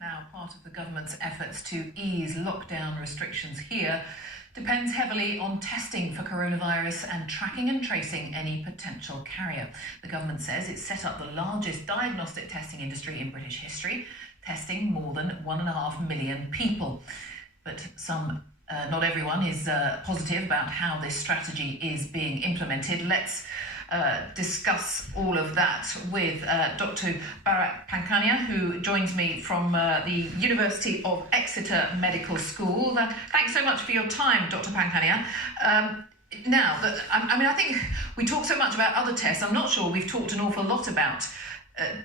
Now, part of the government's efforts to ease lockdown restrictions here depends heavily on testing for coronavirus and tracking and tracing any potential carrier. The government says it's set up the largest diagnostic testing industry in British history, testing more than 1.5 million people. But not everyone is positive about how this strategy is being implemented. Let's discuss all of that with Dr. Bharat Pankhania, who joins me from the University of Exeter Medical School. Thanks so much for your time, Dr. Pankhania. I think we talk so much about other tests. I'm not sure we've talked an awful lot about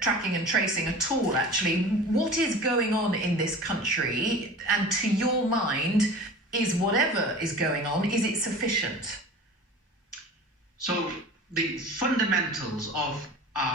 tracking and tracing at all, actually. What is going on in this country? And to your mind, is whatever is going on, is it sufficient? So the fundamentals of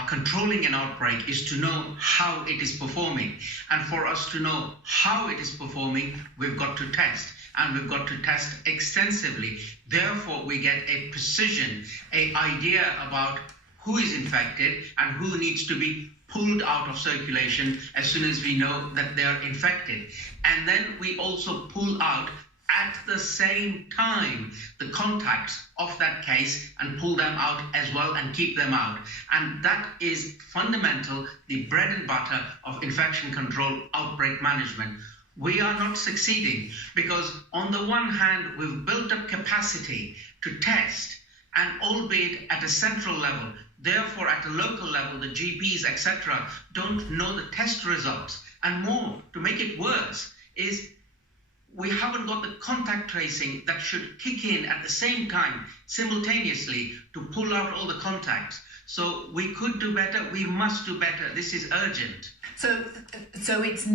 controlling an outbreak is to know how it is performing. And for us to know how it is performing, we've got to test. And we've got to test extensively. Therefore, we get a precision, an idea about who is infected and who needs to be pulled out of circulation as soon as we know that they are infected. And then we also pull out at the same time the contacts of that case and pull them out as well and keep them out. And that is fundamental, the bread and butter of infection control, outbreak management. We are not succeeding because on the one hand, we've built up capacity to test, and albeit at a central level. Therefore, at a local level, the GPs, etc., don't know the test results. And more, to make it worse, is we haven't got the contact tracing that should kick in at the same time, simultaneously, to pull out all the contacts. So we could do better, we must do better, this is urgent. So it's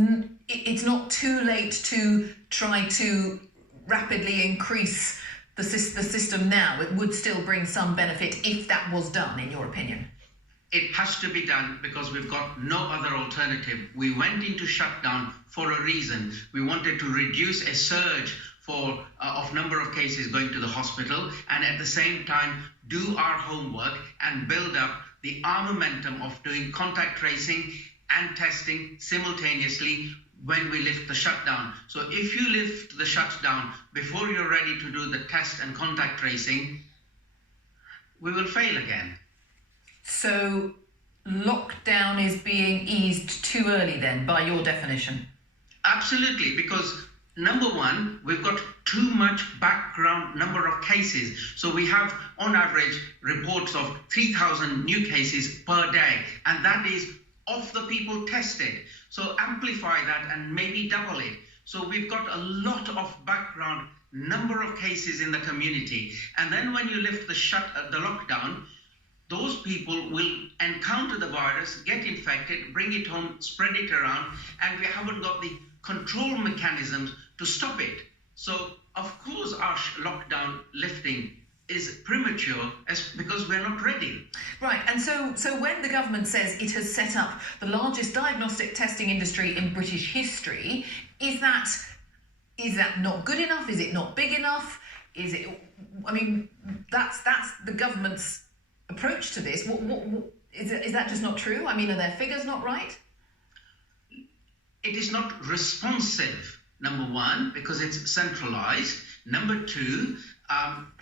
not too late to try to rapidly increase the system now. It would still bring some benefit if that was done, in your opinion. It has to be done because we've got no other alternative. We went into shutdown for a reason. We wanted to reduce a surge of number of cases going to the hospital, and at the same time do our homework and build up the armamentum of doing contact tracing and testing simultaneously when we lift the shutdown. So if you lift the shutdown before you're ready to do the test and contact tracing, we will fail again. So lockdown is being eased too early then, by your definition? Absolutely, because number one, we've got too much background number of cases. So we have, on average, reports of 3,000 new cases per day, and that is of the people tested. So amplify that and maybe double it. So we've got a lot of background number of cases in the community. And then when you lift the lockdown, those people will encounter the virus, get infected, bring it home, spread it around, and we haven't got the control mechanisms to stop it. So, of course, our lockdown lifting is premature because we're not ready. Right, and so when the government says it has set up the largest diagnostic testing industry in British history, is that not good enough? Is it not big enough? Is it? I mean, that's the government's approach to this. Is that just not true? I mean, are their figures not right? It is not responsive, number one, because it's centralized. Number two,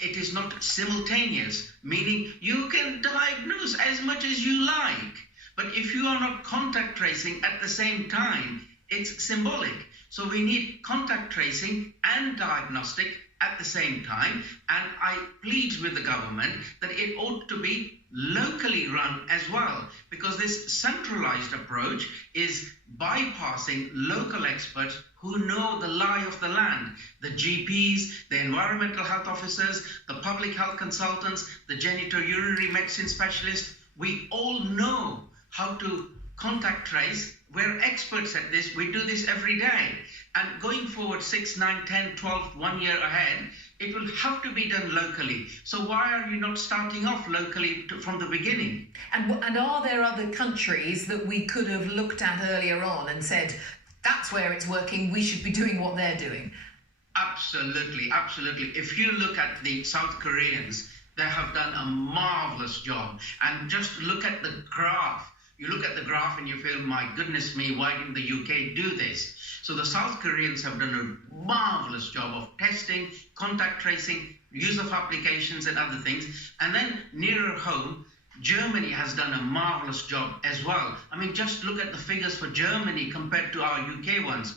it is not simultaneous, meaning you can diagnose as much as you like, but if you are not contact tracing at the same time, it's symbolic. So we need contact tracing and diagnostic at the same time, and I plead with the government that it ought to be locally run as well, because this centralized approach is bypassing local experts who know the lie of the land. The GPs, the environmental health officers, the public health consultants, the genitourinary medicine specialists, we all know how to contact trace. We're experts at this. We do this every day. And going forward 6, 9, 10, 12, 1 year ahead, it will have to be done locally. So why are you not starting off locally from the beginning? And are there other countries that we could have looked at earlier on and said, that's where it's working, we should be doing what they're doing? Absolutely, absolutely. If you look at the South Koreans, they have done a marvelous job. And just look at the graph you look at the graph and you feel, my goodness me, why didn't the UK do this? So the South Koreans have done a marvelous job of testing, contact tracing, use of applications and other things. And then nearer home, Germany has done a marvelous job as well. I mean, just look at the figures for Germany compared to our UK ones.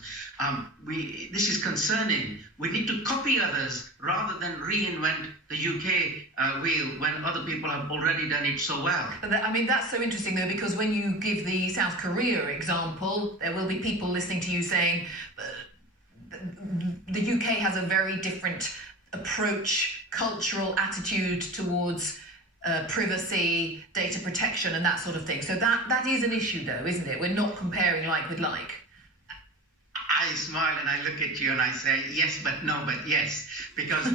This is concerning. We need to copy others rather than reinvent the UK wheel when other people have already done it so well. I mean, that's so interesting, though, because when you give the South Korea example, there will be people listening to you saying the UK has a very different approach, cultural attitude towards privacy, data protection and that sort of thing. So that is an issue, though, isn't it? We're not comparing like with like. I smile and I look at you and I say, yes, but no, but yes. Because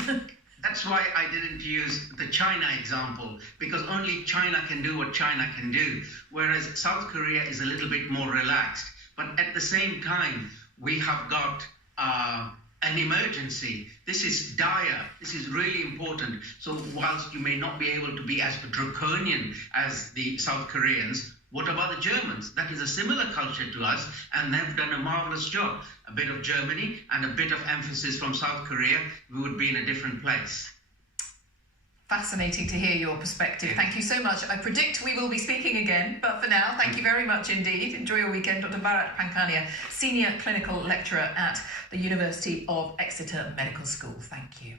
that's why I didn't use the China example, because only China can do what China can do, whereas South Korea is a little bit more relaxed. But at the same time, we have got an emergency. This is dire. This is really important. So whilst you may not be able to be as draconian as the South Koreans, what about the Germans? That is a similar culture to us, and they've done a marvelous job. A bit of Germany and a bit of emphasis from South Korea, we would be in a different place. Fascinating to hear your perspective. Thank you so much. I predict we will be speaking again, but for now, thank you very much indeed. Enjoy your weekend. Dr. Bharat Pankhania, Senior Clinical Lecturer at the University of Exeter Medical School. Thank you.